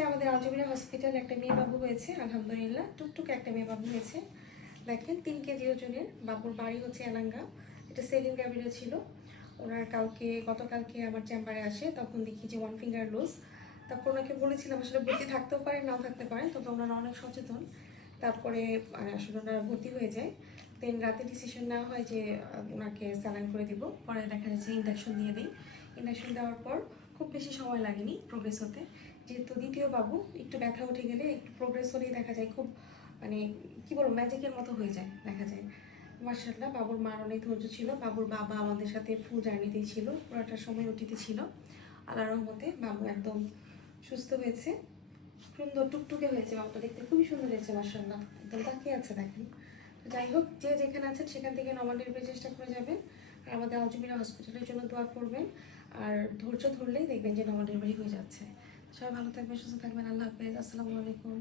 আজকে আমাদের আলজমিরা হসপিটাল একটা মেয়ে বাবু হয়েছে, আলহামদুলিল্লাহ টুকটুকে একটা মেয়ে বাবু হয়েছে। দেখেন 3 কেজি ওজনের। বাবুর বাড়ি হচ্ছে এলাঙ্গা। এটা সেকেন্ড ক্যাবিনে ছিল। ওনার গতকালকে আমার চেম্বারে আসে, তখন দেখি যে 1 ফিঙ্গার লুজ। তারপর ওনাকে বলেছিলাম আসলে ভর্তি থাকতেও পারে নাও থাকতে পারে, তবে ওনারা অনেক সচেতন। তারপরে আসলে ওনারা ভর্তি হয়ে যায়। দেন রাতে ডিসিশন নেওয়া হয় যে ওনাকে স্যালাইন করে দিব। পরে দেখা যাচ্ছে ইঞ্জেকশন দিয়ে দিই। ইঞ্জেকশন দেওয়ার পর খুব বেশি সময় লাগেনি প্রোগ্রেস হতে, যেহেতু দ্বিতীয় বাবু একটু ব্যথা উঠে গেলে একটু প্রোগ্রেস হলেই দেখা যায় খুব মানে কী বলবো ম্যাজিকের মতো হয়ে যায় দেখা যায়। মাশাআল্লাহ বাবুর মার অনেক ধৈর্য ছিল। বাবুর বাবা আমাদের সাথে ফুল জার্নিতেই ছিল, পুরোটা সময় ওটিতে ছিল। আল্লাহর রহমতে বাবু একদম সুস্থ হয়েছে, সুন্দর টুকটুকে হয়েছে। বাবুটা দেখতে খুবই সুন্দর হয়েছে মাশাআল্লাহ, একদম তাকিয়ে আছে দেখেন। যাই হোক, যে যেখানে আছেন সেখান থেকে নর্মাল ডেলিভারি চেষ্টা করে যাবেন। আর আমাদের আলজমিরা হসপিটালের জন্য দোয়া করবেন। আর ধৈর্য ধরলেই দেখবেন যে নর্মাল ডেলিভারি হয়ে যাচ্ছে। সবাই ভালো থাকবেন, সুস্থ থাকবেন। আল্লাহ হাফেজ, আসসালামু আলাইকুম।